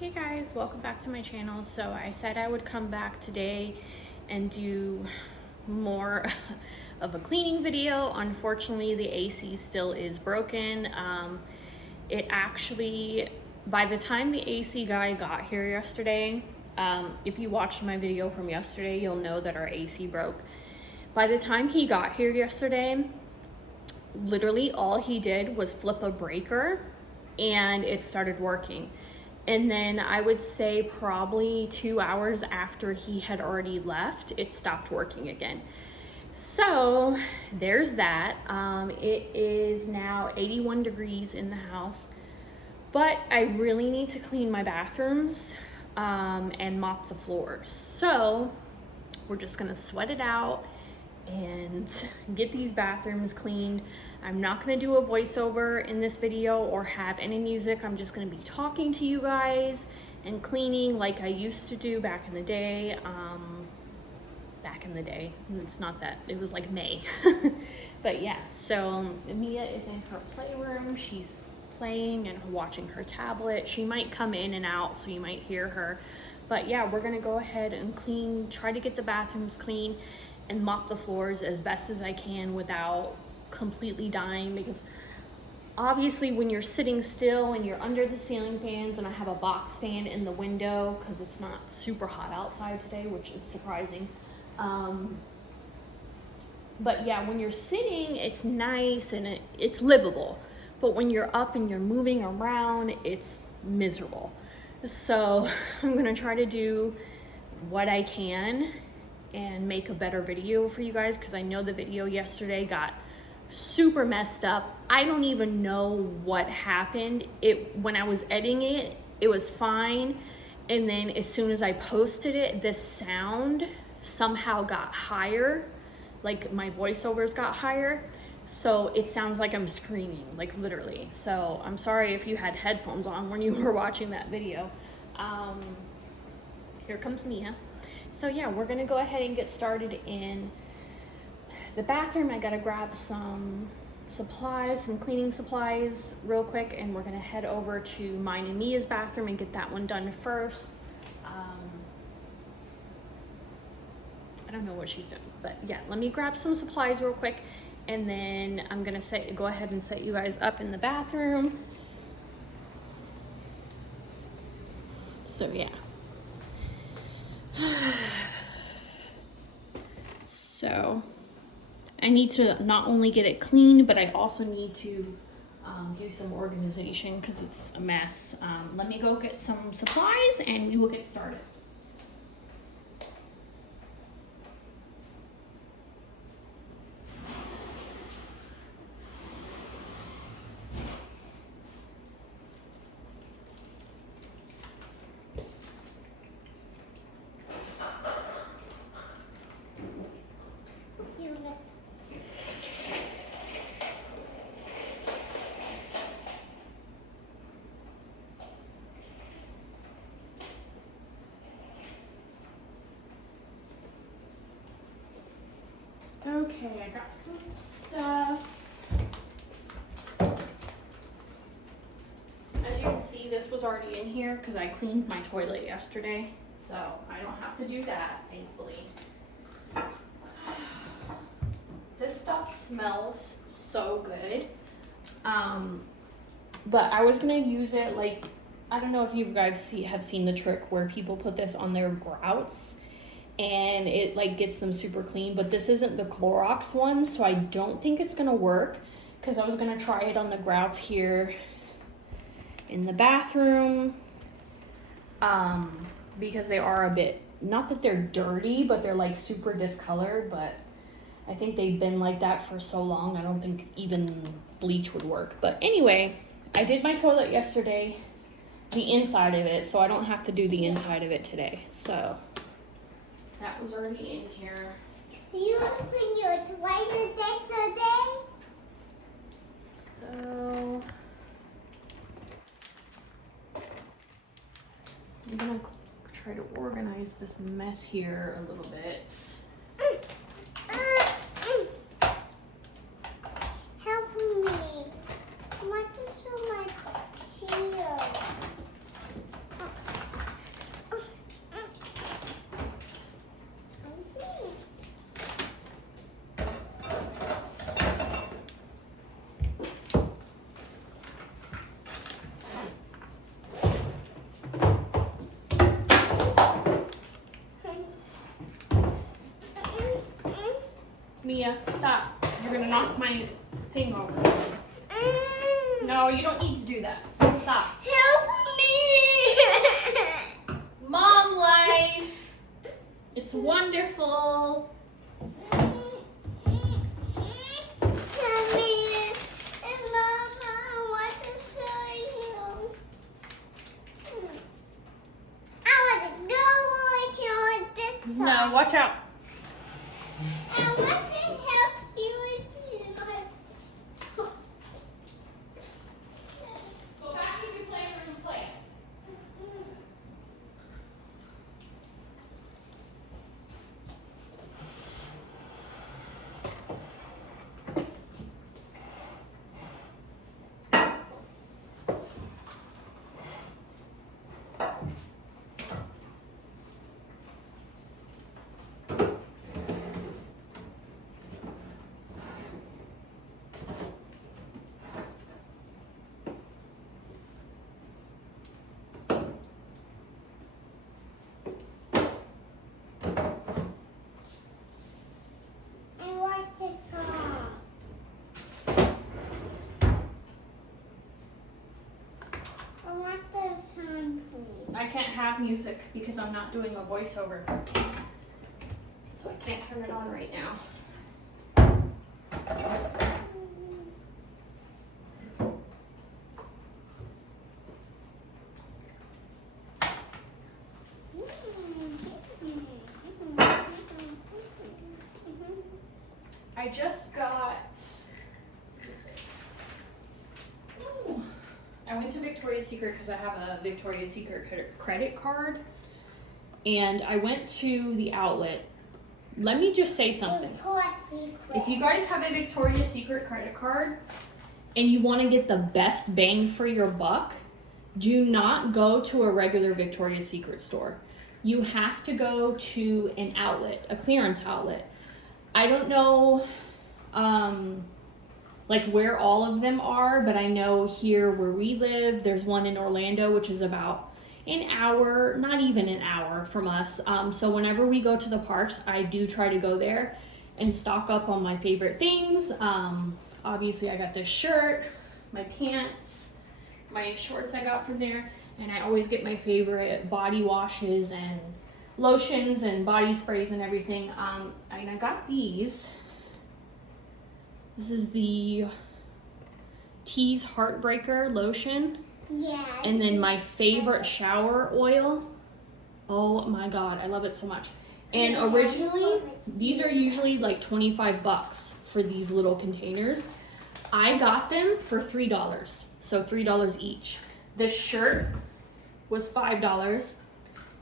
Hey guys, welcome back to my channel. So I said I would come back today and do more of a cleaning video. Unfortunately, the AC still is broken. It actually, by the time the AC guy got here yesterday, if you watched my video from yesterday, you'll know that our AC broke. By the time he got here yesterday, literally all he did was flip a breaker and it started working. And then I would say probably 2 hours after he had already left, it stopped working again. So there's that. It is now 81 degrees in the house, but I really need to clean my bathrooms and mop the floors. So we're just gonna sweat it out and get these bathrooms cleaned. I'm not gonna do a voiceover in this video or have any music. I'm just gonna be talking to you guys and cleaning like I used to do back in the day. It's not that, it was like May. But yeah, so Mia is in her playroom. She's playing and watching her tablet. She might come in and out, so you might hear her. But yeah, we're gonna go ahead and try to get the bathrooms clean and mop the floors as best as I can without completely dying, because obviously when you're sitting still and you're under the ceiling fans, and I have a box fan in the window because it's not super hot outside today, which is surprising. But yeah, when you're sitting, it's nice and it's livable. But when you're up and you're moving around, it's miserable. So I'm gonna try to do what I can and make a better video for you guys, because I know the video yesterday got super messed up. I don't even know what happened. When I was editing it, it was fine. And then as soon as I posted it, the sound somehow got higher, like my voiceovers got higher. So it sounds like I'm screaming, like literally. So I'm sorry if you had headphones on when you were watching that video. Here comes Mia. So yeah, we're gonna go ahead and get started in the bathroom. I gotta grab some supplies, some cleaning supplies real quick, and we're gonna head over to mine and Mia's bathroom and get that one done first. I don't know what she's doing, but yeah, let me grab some supplies real quick, and then I'm gonna go ahead and set you guys up in the bathroom. So yeah. So I need to not only get it clean, but I also need to do some organization because it's a mess. Let me go get some supplies and we will get started. Okay, I got some stuff. As you can see, this was already in here because I cleaned my toilet yesterday, so I don't have to do that, thankfully. This stuff smells so good. But I was gonna use it like, I don't know if you guys have seen the trick where people put this on their grouts and it like gets them super clean, but this isn't the Clorox one, so I don't think it's gonna work, because I was gonna try it on the grouts here in the bathroom, because they are a bit, not that they're dirty, but they're like super discolored, but I think they've been like that for so long, I don't think even bleach would work. But anyway, I did my toilet yesterday, the inside of it, so I don't have to do the inside of it today. So that was already in here. You opened your toilet yesterday? So I'm gonna try to organize this mess here a little bit. Help me. What is so much cheer? Mia, stop. You're gonna knock my thing over. No, you don't need to do that. Stop. Help me! Mom life. It's wonderful. Come here. And Mama, I want to show you. I want to go over here on this No, side. watch out. I want to help you see my... Go back to your playroom and play. I want to go. I want the sun, please. I can't have music because I'm not doing a voiceover. So I can't turn it on right now. I just got. I went to Victoria's Secret because I have a Victoria's Secret credit card. And I went to the outlet. Let me just say something. If you guys have a Victoria's Secret credit card and you want to get the best bang for your buck, do not go to a regular Victoria's Secret store. You have to go to an outlet, a clearance outlet. I don't know like where all of them are, but I know here where we live, there's one in Orlando, which is about an hour, not even an hour from us. So whenever we go to the parks, I do try to go there and stock up on my favorite things. Obviously I got this shirt, my pants, my shorts I got from there, and I always get my favorite body washes and lotions and body sprays and everything. And I got these. This is the Tease Heartbreaker lotion. Yeah. And then my favorite shower oil. Oh my God, I love it so much. And originally, these are usually like 25 bucks for these little containers. I got them for $3, so $3 each. This shirt was $5.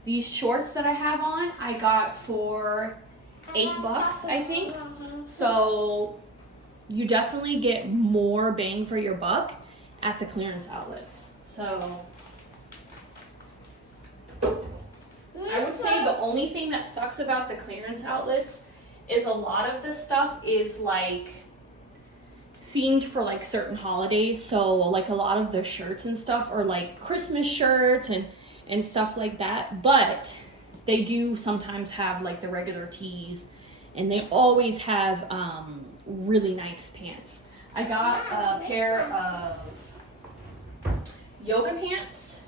These shorts that I have on, I got for $8, I think. So you definitely get more bang for your buck at the clearance outlets. So I would say the only thing that sucks about the clearance outlets is a lot of this stuff is like themed for like certain holidays. So like a lot of the shirts and stuff are like Christmas shirts and stuff like that. But they do sometimes have like the regular tees, and they always have really nice pants. I got a pair of yoga pants,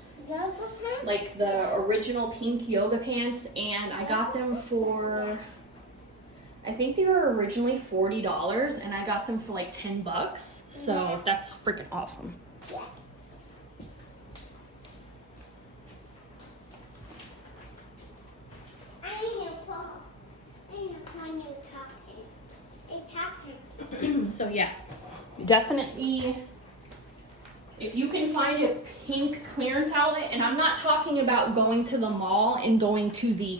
like the original pink yoga pants, and I got them for, I think they were originally $40, and I got them for like $10. So that's freaking awesome. Yeah. So yeah, definitely, if you can find a pink clearance outlet, and I'm not talking about going to the mall and going to the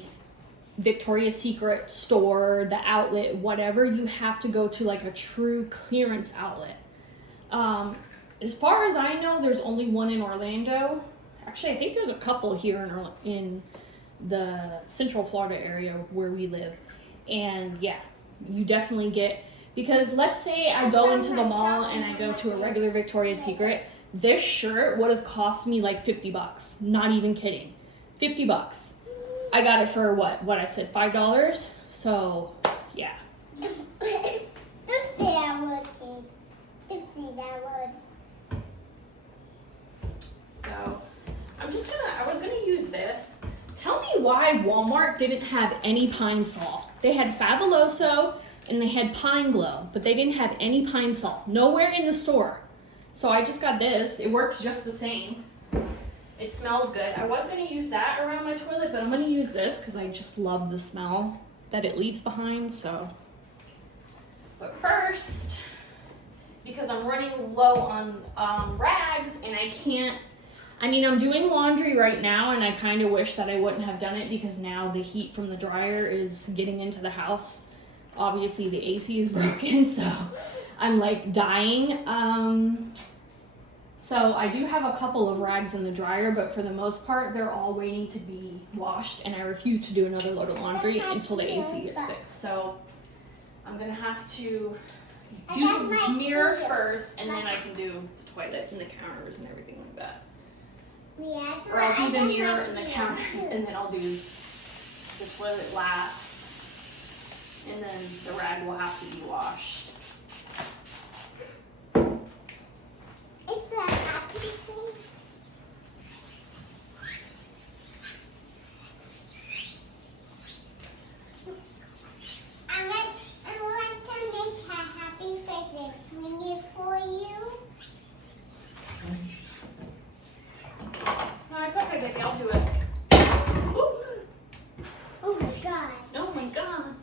Victoria's Secret store, the outlet, whatever, you have to go to like a true clearance outlet. As far as I know, there's only one in Orlando. Actually, I think there's a couple here in the Central Florida area where we live. And yeah, you definitely get, because let's say I go into the mall and I go to a regular Victoria's Secret, this shirt would have cost me like $50. Not even kidding. $50. I got it for what I said, $5. So yeah. that would. Dixie, that would. So I was gonna use this. Tell me why Walmart didn't have any Pine Sol. They had Fabuloso and they had Pine Glow, but they didn't have any Pine Sol. Nowhere in the store. So I just got this. It works just the same. It smells good. I was gonna use that around my toilet, but I'm gonna use this because I just love the smell that it leaves behind, so. But first, because I'm running low on rags and I'm doing laundry right now and I kind of wish that I wouldn't have done it because now the heat from the dryer is getting into the house. Obviously the AC is broken, so I'm like dying. So I do have a couple of rags in the dryer, but for the most part, they're all waiting to be washed and I refuse to do another load of laundry until the AC gets fixed. So I'm gonna have to do the mirror first and then I can do the toilet and the counters and everything like that. Or I'll do the mirror and the counters and then I'll do the toilet last. And then the rag will have to be washed. It's a happy thing. I want to make a happy face and clean it for you. No, it's okay, baby. I'll do it. Ooh. Oh my god. Oh my god.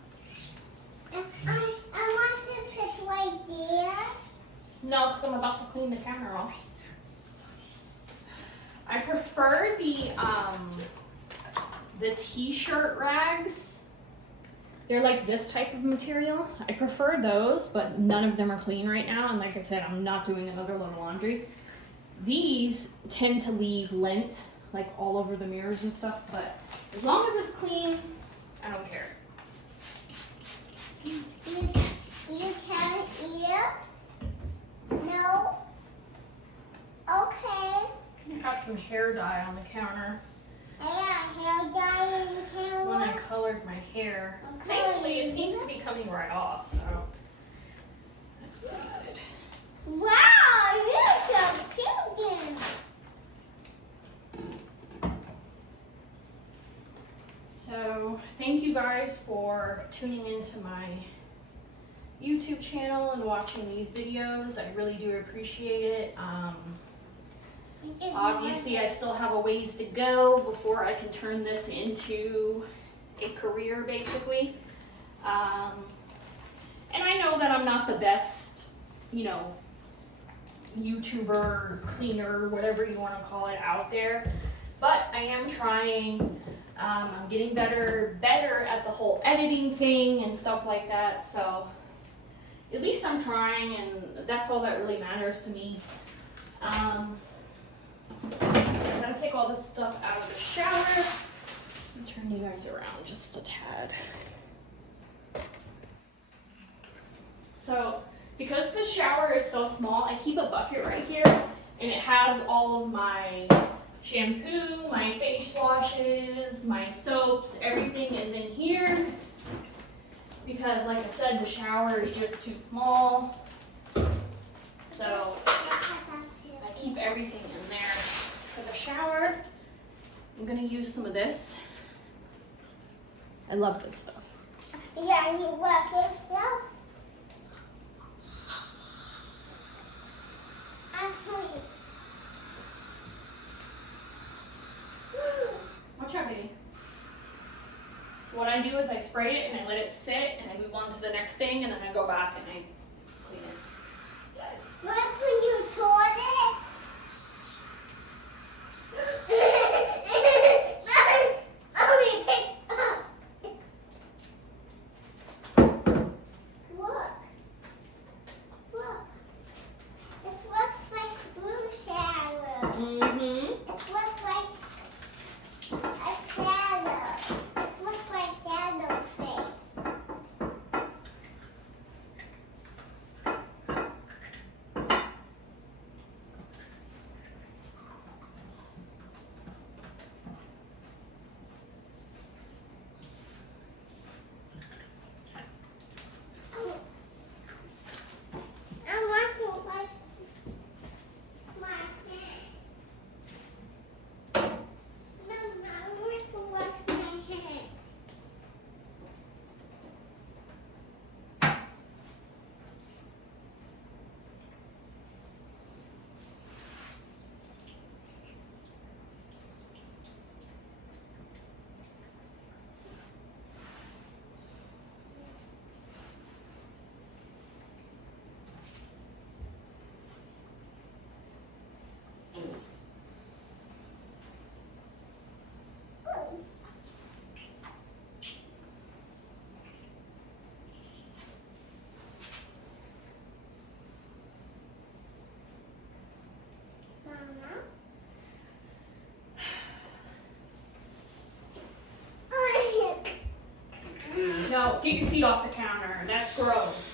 I want to sit right there. No, because I'm about to clean the counter off. I prefer the t-shirt rags. They're like this type of material. I prefer those, but none of them are clean right now. And like I said, I'm not doing another load of laundry. These tend to leave lint like all over the mirrors and stuff, but as long as it's clean, I don't care. You can eat? No? Okay. I got some hair dye on the counter I got hair dye in the camera. when I colored my hair. Okay. Thankfully, it seems to be coming right off, so that's good. Wow, you're so cute. So thank you guys for tuning into my YouTube channel and watching these videos. I really do appreciate it. Obviously, I still have a ways to go before I can turn this into a career, basically. And I know that I'm not the best, YouTuber, cleaner, whatever you want to call it, out there. But I am trying. I'm getting better at the whole editing thing and stuff like that. So at least I'm trying, and that's all that really matters to me. I'm gonna take all this stuff out of the shower and turn you guys around just a tad. So because the shower is so small, I keep a bucket right here, and it has all of my shampoo, my face washes, my soaps, everything is in here. Because like I said, the shower is just too small. So I keep everything in there. For the shower, I'm gonna use some of this. I love this stuff. Yeah, you want this stuff? Watch out, baby. So what I do is I spray it and I let it sit and I move on to the next thing and then I go back and I clean it. What when you toilet? Mommy, pick up. Look. Look. This looks like blue shower. Mm-hmm. It looks like a shadow. It looks like shadow face. Get your feet off the counter. That's gross.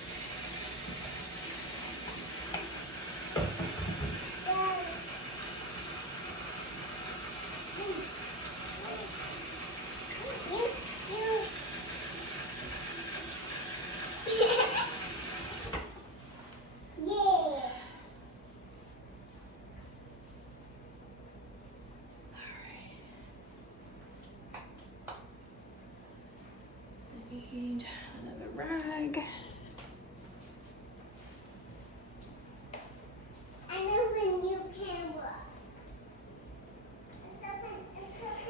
Need another rag. I know the new camera. It's a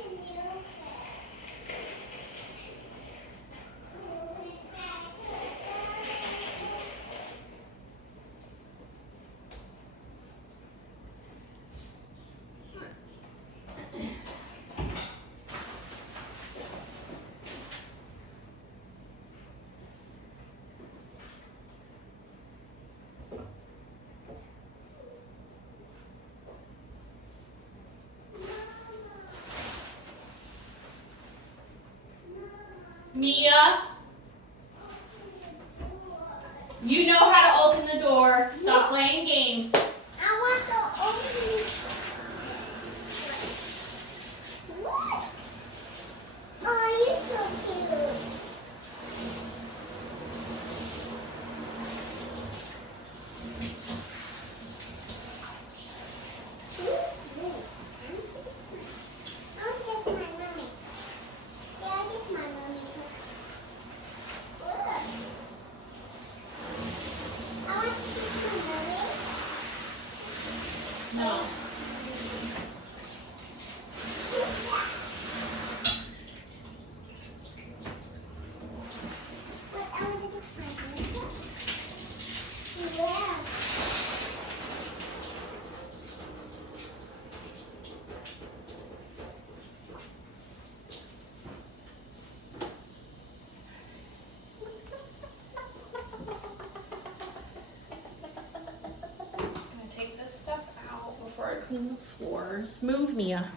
new camera. Mia, you know how to open the door. Stop playing games. I want to open. What? Oh, you're so cute. I'll get my mommy. Yeah, I'll get my mommy. I want to get my mommy. No. Wait, I want to get my mommy. Yeah. I'm gonna take this stuff out before I clean the floors. Move, Mia.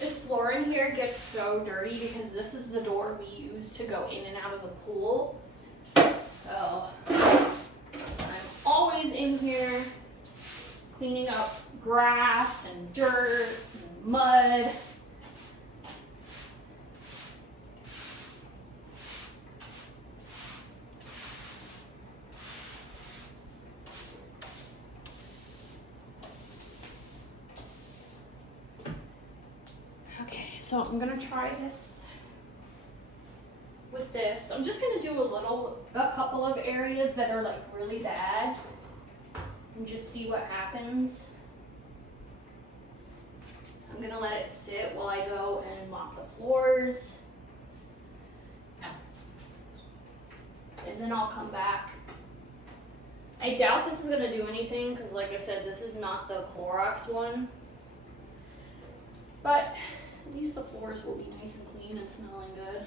This floor in here gets so dirty because this is the door we use to go in and out of the pool. So I'm always in here cleaning up grass and dirt and mud. Okay, so I'm gonna try this with this. I'm just gonna do a couple of areas that are like really bad and just see what happens. I'm gonna let it sit while I go and mop the floors. And then I'll come back. I doubt this is gonna do anything because like I said, this is not the Clorox one. But at least the floors will be nice and clean and smelling good.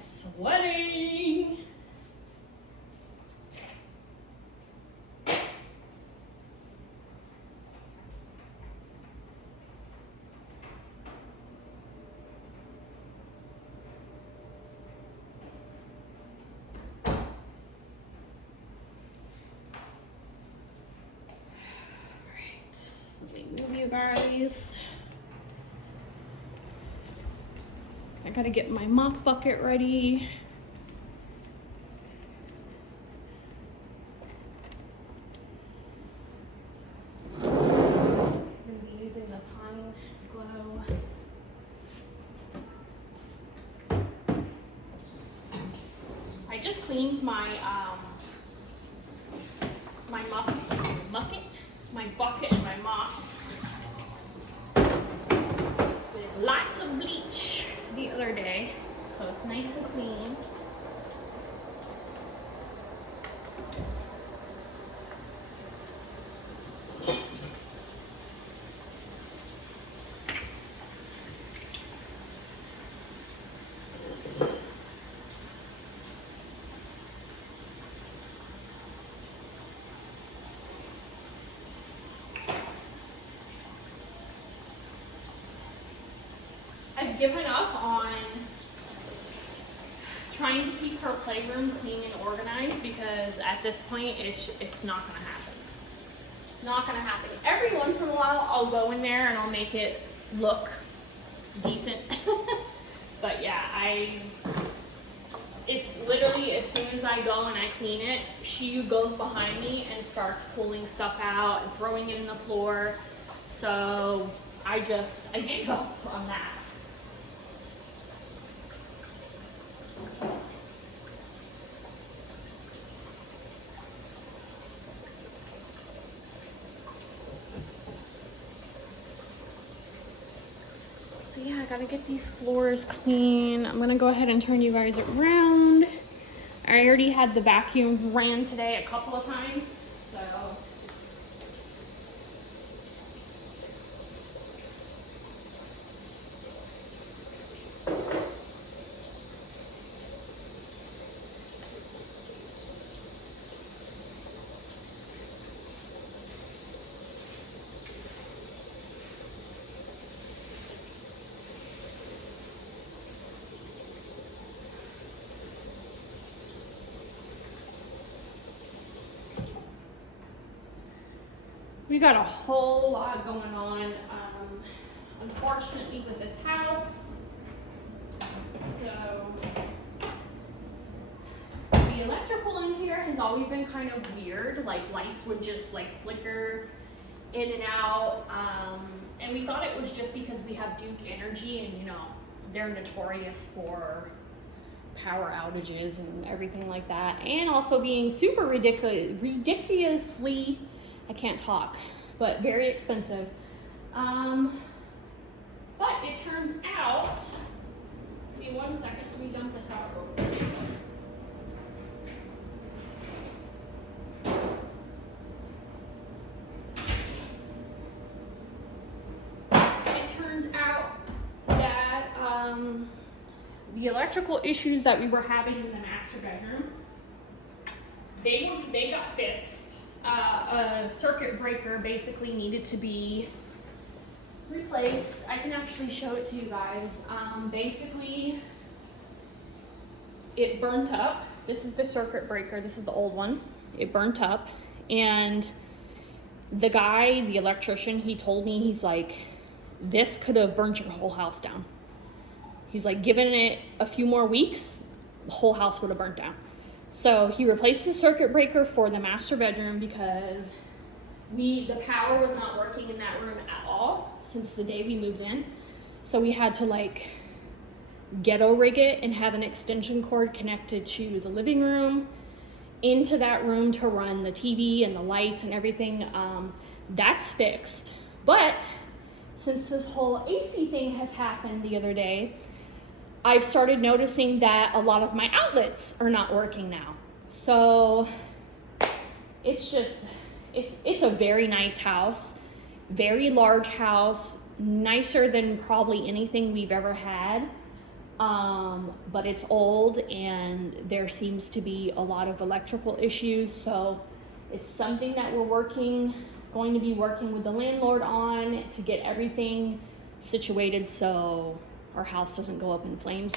sweating. Let me move you guys. I gotta get my mop bucket ready. I'm gonna be using the Pine Glow. I just cleaned my my bucket and my mop with lots of bleach the other day, so it's nice and clean. I've given up on trying to keep her playroom clean and organized because at this point it's not gonna happen. Not gonna happen. Every once in a while I'll go in there and I'll make it look decent. But yeah, it's literally as soon as I go and I clean it, she goes behind me and starts pulling stuff out and throwing it in the floor. So I gave up on that. So yeah, I gotta get these floors clean. I'm gonna go ahead and turn you guys around. I already had the vacuum ran today a couple of times, so. We got a whole lot going on, unfortunately, with this house. So the electrical in here has always been kind of weird. Like lights would just like flicker in and out. And we thought it was just because we have Duke Energy and, you know, they're notorious for power outages and everything like that. And also being super ridiculously, I can't talk, but very expensive. But it turns out, give me 1 second, let me dump this out real quick. It turns out that the electrical issues that we were having in the master bedroom, they got fixed. A circuit breaker basically needed to be replaced. I can actually show it to you guys. Basically, it burnt up. This is the circuit breaker. This is the old one. It burnt up, and the guy, the electrician, he told me, he's like, this could have burnt your whole house down. He's like, given it a few more weeks, the whole house would have burnt down. So he replaced the circuit breaker for the master bedroom because the power was not working in that room at all since the day we moved in. So we had to like ghetto rig it and have an extension cord connected to the living room into that room to run the TV and the lights and everything. That's fixed. But since this whole AC thing has happened the other day, I've started noticing that a lot of my outlets are not working now. So it's just, it's a very nice house, very large house, nicer than probably anything we've ever had. but it's old and there seems to be a lot of electrical issues. So it's something that we're going to be working with the landlord on to get everything situated so our house doesn't go up in flames.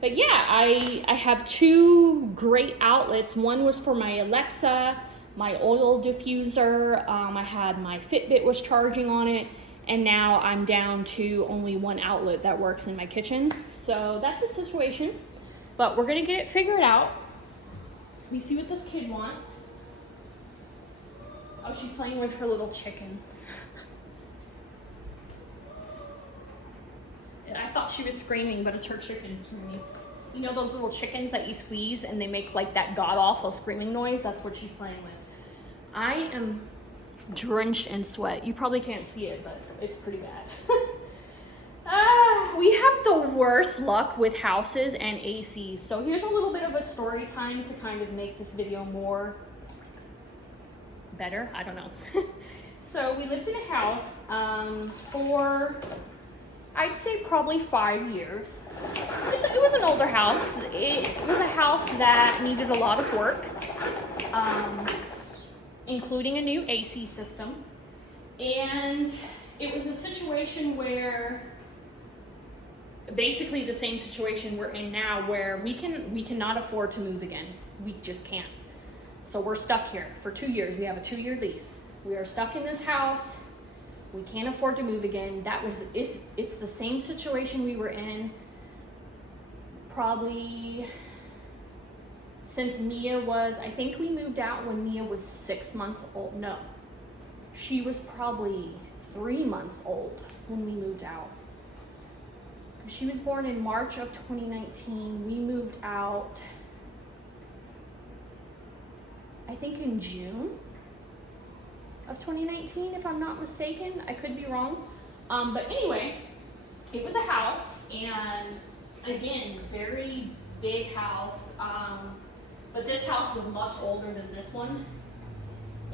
But yeah, I have two great outlets. One was for my Alexa, my oil diffuser. I had my Fitbit was charging on it, and now I'm down to only one outlet that works in my kitchen. So that's the situation, but we're gonna get it figured out. We see what this kid wants. Oh, she's playing with her little chicken. I thought she was screaming, but it's her chicken screaming. You know those little chickens that you squeeze and they make like that god-awful screaming noise? That's what she's playing with. I am drenched in sweat. You probably can't see it, but it's pretty bad. We have the worst luck with houses and ACs. So here's a little bit of a story time to kind of make this video more better. I don't know. So we lived in a house for, I'd say probably 5 years. It was an older house. It was a house that needed a lot of work, including a new AC system. And it was a situation where, basically the same situation we're in now, where we cannot afford to move again. We just can't. So we're stuck here for 2 years. We have a 2-year lease. We are stuck in this house. We can't afford to move again. It's the same situation we were in probably since Mia was, I think we moved out when Mia was 6 months old. No, she was probably 3 months old when we moved out. She was born in March of 2019. We moved out, I think in June of 2019, if I'm not mistaken. I could be wrong. But anyway, it was a house, and again, very big house. But this house was much older than this one.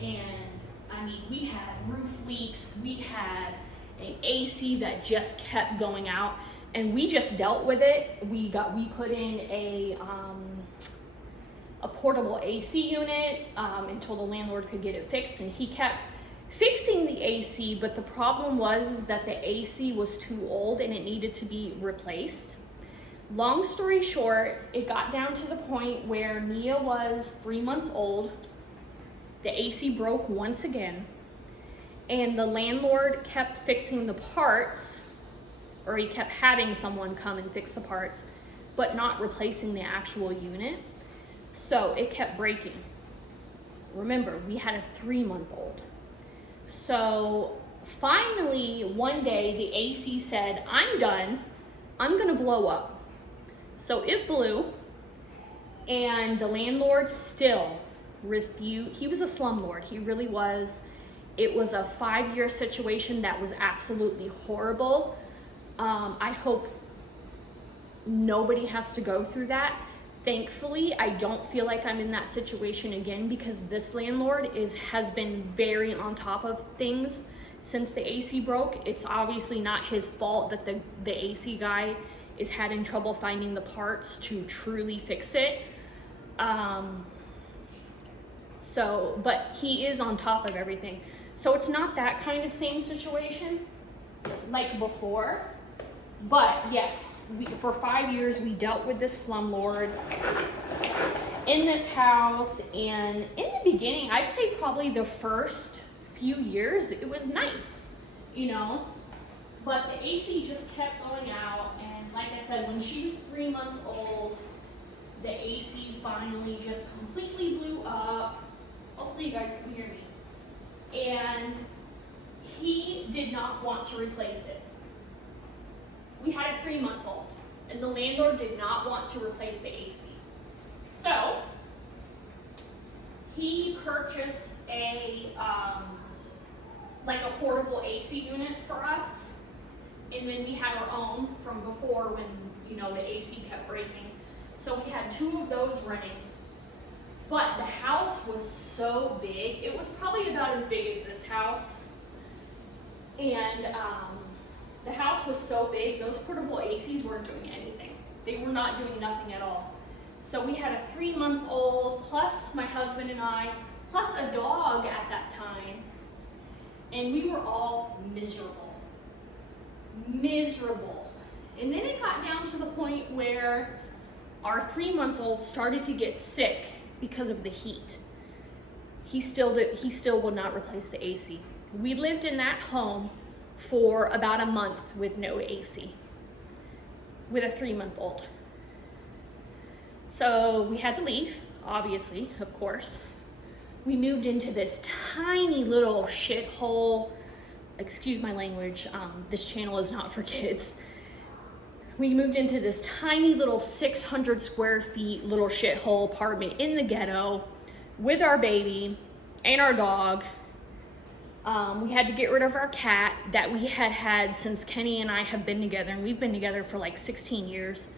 And I mean, we had roof leaks, we had an AC that just kept going out, and we just dealt with it. We put in a portable AC unit until the landlord could get it fixed, and he kept fixing the AC, but the problem was that the AC was too old and it needed to be replaced. Long story short, it got down to the point where Mia was 3 months old. The AC broke once again, and the landlord kept fixing the parts, or he kept having someone come and fix the parts, but not replacing the actual unit. So it kept breaking. Remember, we had a 3-month-old. So finally, one day, the AC said, I'm done. I'm gonna blow up. So it blew, and the landlord still refused. He was a slumlord, he really was. It was a 5-year situation that was absolutely horrible. I hope nobody has to go through that. Thankfully, I don't feel like I'm in that situation again, because this landlord has been very on top of things since the AC broke. It's obviously not his fault that the AC guy is having trouble finding the parts to truly fix it. But he is on top of everything. So it's not that kind of same situation like before. But yes, for 5 years we dealt with this slumlord in this house, and in the beginning, I'd say probably the first few years, it was nice, you know, but the AC just kept going out, and like I said, when she was 3 months old, the AC finally just completely blew up. Hopefully you guys can hear me. And he did not want to replace it. We had a 3-month-old, and the landlord did not want to replace the AC. So he purchased a portable AC unit for us, and then we had our own from before when, you know, the AC kept breaking. So we had 2 of those running. But the house was so big, it was probably about as big as this house. And The house was so big, those portable ACs weren't doing anything. They were not doing nothing at all. So we had a 3-month-old, plus my husband and I, plus a dog at that time. And we were all miserable. Miserable. And then it got down to the point where our 3-month-old started to get sick because of the heat. He still would not replace the AC. We lived in that home for about a month with no AC, with a 3-month-old. So we had to leave, obviously, of course. We moved into this tiny little shithole. Excuse my language, this channel is not for kids. We moved into this tiny little 600 square feet little shithole apartment in the ghetto with our baby and our dog. We had to get rid of our cat that we had had since Kenny and I have been together, and we've been together for like 16 years.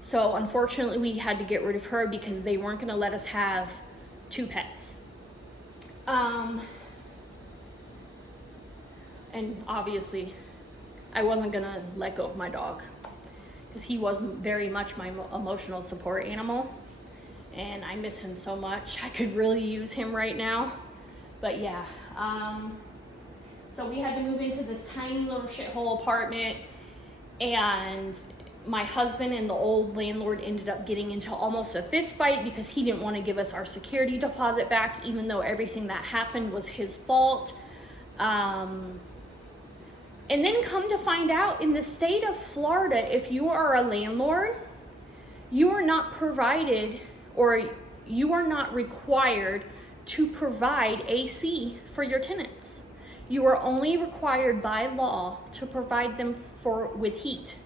So unfortunately we had to get rid of her because they weren't gonna let us have 2 pets. And obviously I wasn't gonna let go of my dog because he was very much my emotional support animal, and I miss him so much. I could really use him right now. But yeah, so we had to move into this tiny little shithole apartment, and my husband and the old landlord ended up getting into almost a fist fight because he didn't want to give us our security deposit back, even though everything that happened was his fault. And then come to find out, in the state of Florida, if you are a landlord, you are not provided, or you are not required to provide AC for your tenants. You are only required by law to provide them with heat.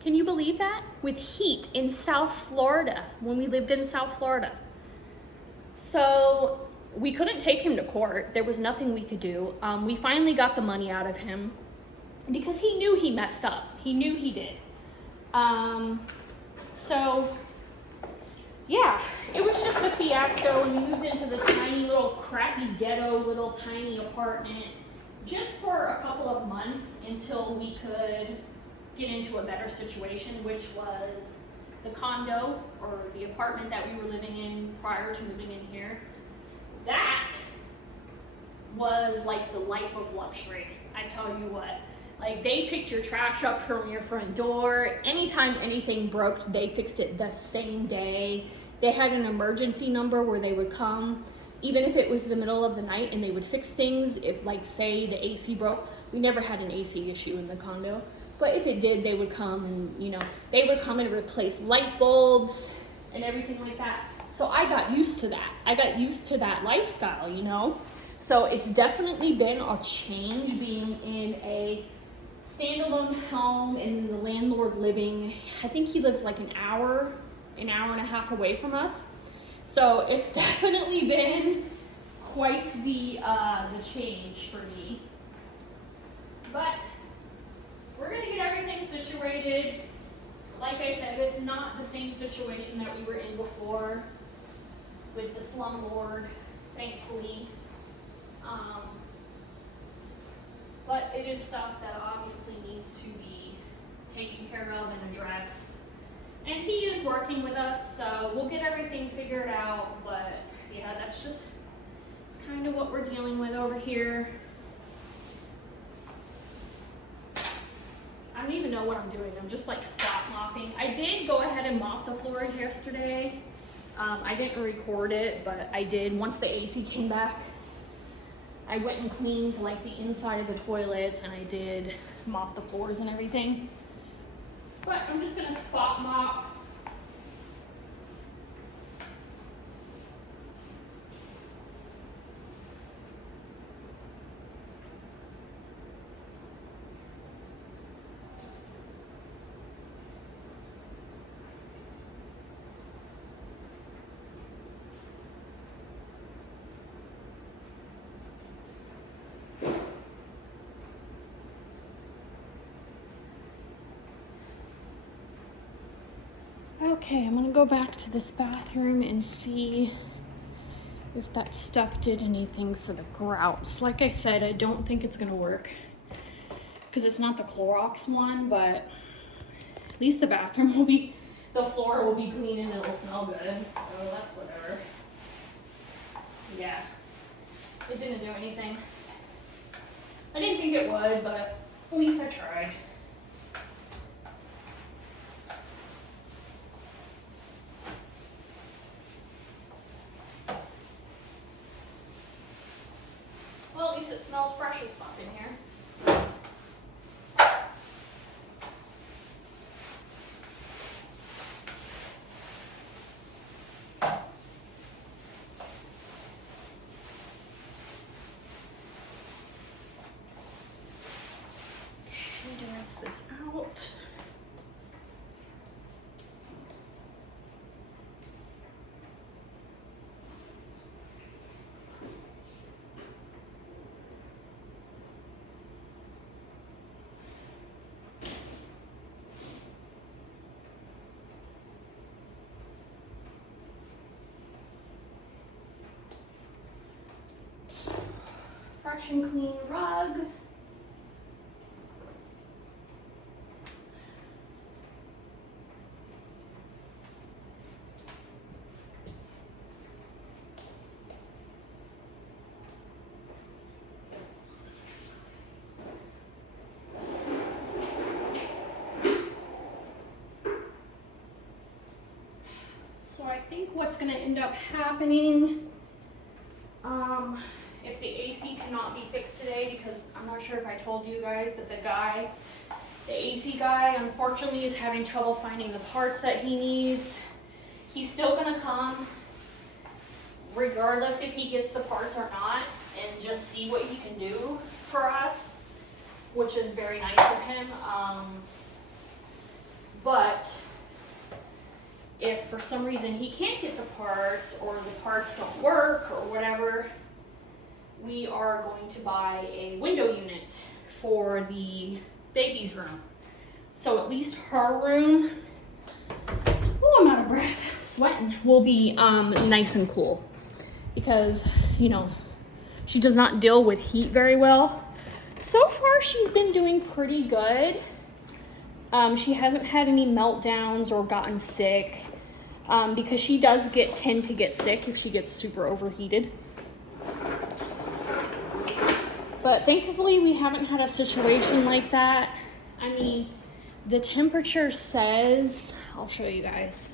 Can you believe that? With heat in South Florida, when we lived in South Florida. So we couldn't take him to court. There was nothing we could do. We finally got the money out of him because he knew he messed up. He knew he did. So yeah, it was just a fiasco, and we moved into this tiny little crappy ghetto little tiny apartment just for a couple of months until we could get into a better situation, which was the condo or the apartment that we were living in prior to moving in here. That was like the life of luxury, I tell you what. Like, they picked your trash up from your front door. Anytime anything broke, they fixed it the same day. They had an emergency number where they would come, even if it was the middle of the night, and they would fix things. If, like, say the AC broke, we never had an AC issue in the condo. But if it did, they would come and, you know, they would come and replace light bulbs and everything like that. So I got used to that. I got used to that lifestyle, you know? So it's definitely been a change being in a standalone home and the landlord living, I think he lives like an hour and a half away from us. So it's definitely been quite the change for me. But we're gonna get everything situated. Like I said, it's not the same situation that we were in before with the slumlord, thankfully. But it is stuff that obviously needs to be taken care of and addressed. And he is working with us, so we'll get everything figured out. But yeah, it's kind of what we're dealing with over here. I don't even know what I'm doing. I'm just like spot mopping. I did go ahead and mop the floors yesterday. I didn't record it, but I did. Once the AC came back, I went and cleaned like the inside of the toilets, and I did mop the floors and everything. But I'm just gonna spot mop. Okay, I'm gonna go back to this bathroom and see if that stuff did anything for the grouts. Like I said, I don't think it's gonna work because it's not the Clorox one, but at least the bathroom will be, the floor will be clean and it'll smell good, so that's whatever. Yeah, it didn't do anything. I didn't think it would, but at least I tried. Well, at least it smells fresh as fuck in here. Need to rinse this out. Fresh and clean rug. So I think what's going to end up happening, if the AC cannot be fixed today, because I'm not sure if I told you guys, but the AC guy, unfortunately is having trouble finding the parts that he needs. He's still going to come, regardless if he gets the parts or not, and just see what he can do for us, which is very nice of him. But if for some reason he can't get the parts, or the parts don't work, or whatever, we are going to buy a window unit for the baby's room. So at least her room, oh, I'm out of breath, sweating, will be nice and cool. Because, you know, she does not deal with heat very well. So far, she's been doing pretty good. She hasn't had any meltdowns or gotten sick, because she does tend to get sick if she gets super overheated. But thankfully, we haven't had a situation like that. I mean, the temperature says, I'll show you guys.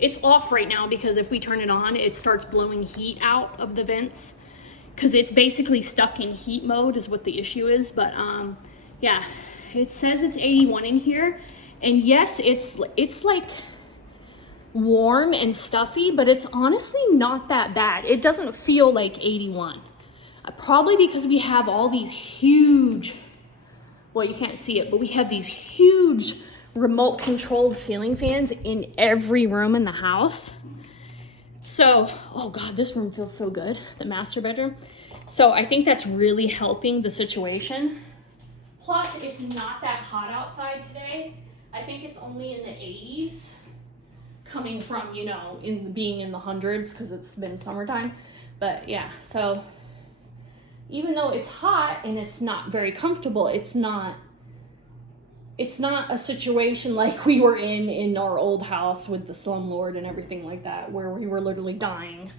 It's off right now because if we turn it on, it starts blowing heat out of the vents, because it's basically stuck in heat mode is what the issue is. But yeah, it says it's 81 in here. And yes, it's like warm and stuffy, but it's honestly not that bad. It doesn't feel like 81. Probably because we have all these huge, well, you can't see it, but we have these huge remote controlled ceiling fans in every room in the house. So, oh God, this room feels so good, the master bedroom. So I think that's really helping the situation. Plus, it's not that hot outside today. I think it's only in the 80s, coming from, you know, being in the hundreds because it's been summertime. But yeah, so even though it's hot and it's not very comfortable, it's not a situation like we were in our old house with the slumlord and everything like that, where we were literally dying.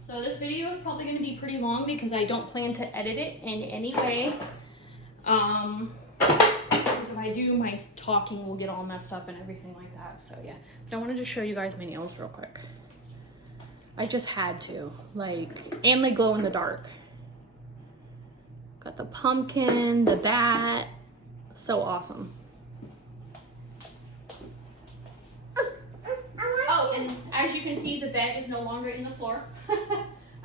So this video is probably going to be pretty long because I don't plan to edit it in any way. Because if I do, my talking will get all messed up and everything like that. So yeah, but I wanted to show you guys my nails real quick. I just had to, and they glow in the dark. Got the pumpkin, the bat, so awesome. Oh, and as you can see, the bed is no longer in the floor.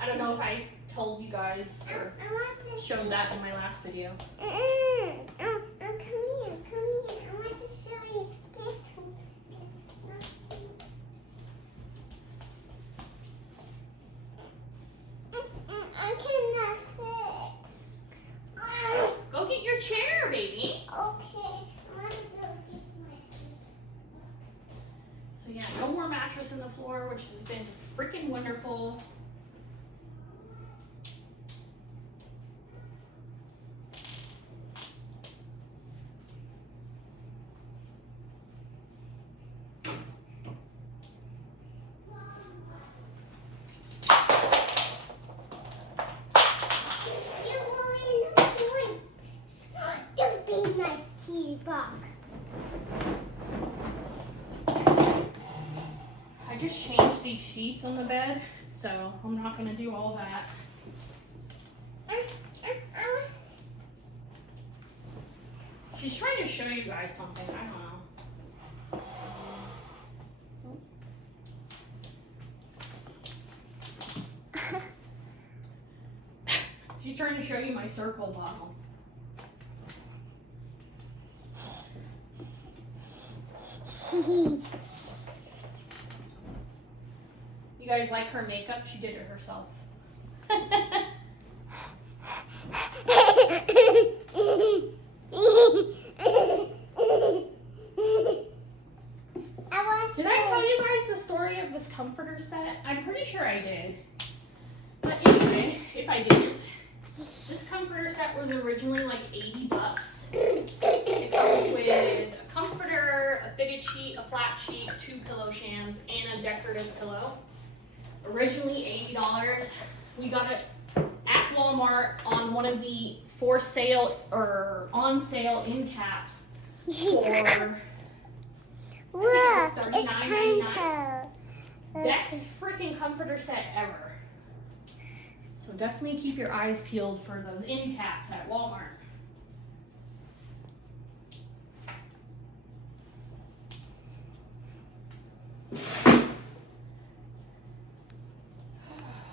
I don't know if I told you guys or showed that in my last video. Come here, come here. cannot fit. Go get your chair, baby. Okay, I'm gonna go get my. So yeah, no more mattress in the floor, which has been freaking wonderful. You're wearing the toys. Just be nice, kitty bug. I just changed these sheets on the bed, so I'm not gonna do all that. She's trying to show you guys something, I don't know. She's trying to show you my circle bottle. You guys like her makeup? She did it herself. Did I tell you guys the story of this comforter set? I'm pretty sure I did. But anyway, if I didn't, this comforter set was originally like 80 bucks. It comes with a comforter, a fitted sheet, a flat sheet, 2 pillow shams, and a decorative pillow. Originally $80. We got it at Walmart on one of the for sale or on sale end caps for Look, it's it's $39.99. Best freaking comforter set ever. So definitely keep your eyes peeled for those end caps at Walmart.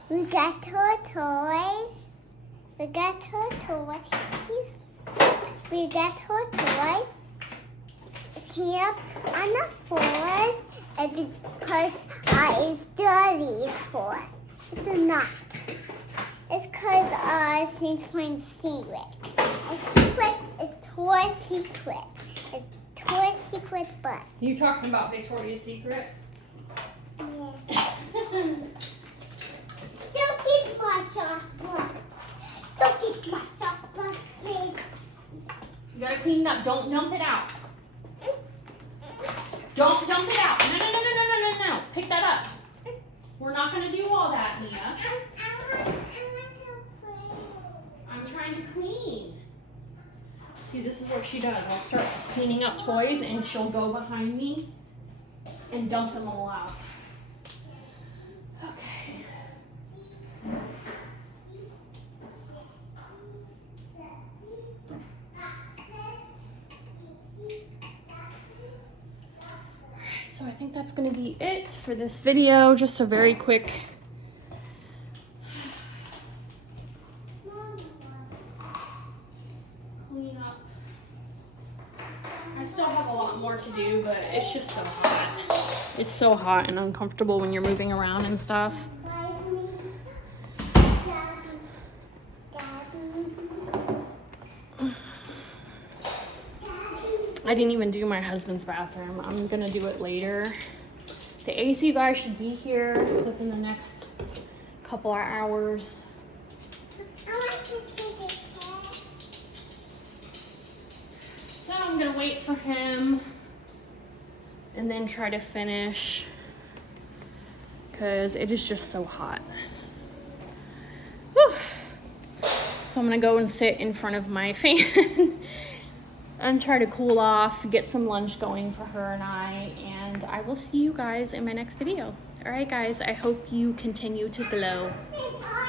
We got her toys. We got her toys. We got her toys here on the floor. And it's because it's dirty. It's for. It's not. It's because it's point secret. A secret is toy secret. It's toy secret, but You talking about Victoria's Secret? yeah. Don't get my chocolate. Don't get my chocolate, please. You gotta clean it up. Don't dump it out. Don't dump it out. No, no, no, no, no, no, no, no. Pick that up. We're not gonna do all that, Mia. I want to play. I'm trying to clean. See, this is what she does. I'll start cleaning up toys and she'll go behind me and dump them all out. Okay. So I think that's going to be it for this video. Just a very quick clean up. I still have a lot more to do, but it's just so hot. It's so hot and uncomfortable when you're moving around and stuff. I didn't even do my husband's bathroom. I'm gonna do it later. The AC guy should be here within the next couple of hours. So I'm gonna wait for him and then try to finish because it is just so hot. Whew. So I'm gonna go and sit in front of my fan and try to cool off, get some lunch going for her and and I will see you guys in my next video. All right, guys, I hope you continue to glow.